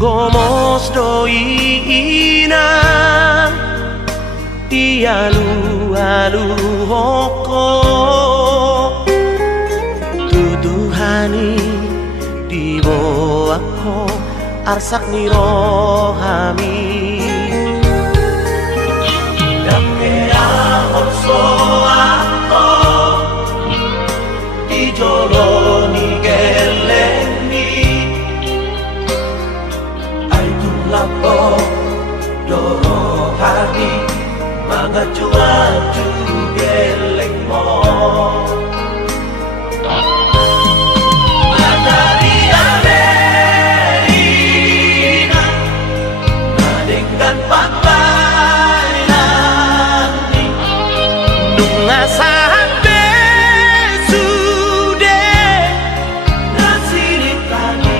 Gomos doina Ialu-alu hoko Tuduhani di bawahku Arsak ni rohami Dakea orso ako Di joloni geleni Lapo doro hadi mga cuaju geleng mo Matari arena Nadengkan papai nanti Nunga sahabe sude Nasiri tani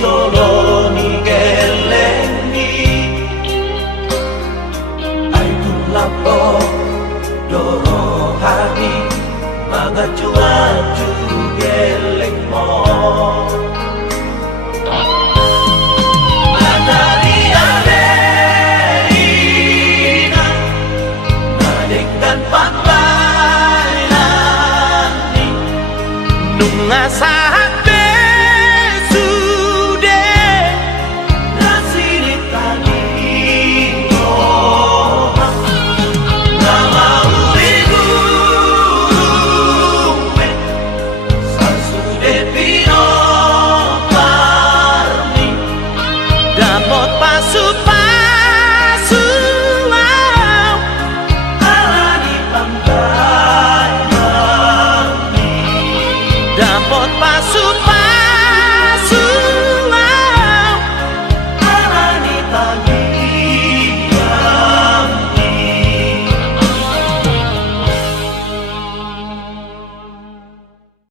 Joloni geleni Aitu lapo doro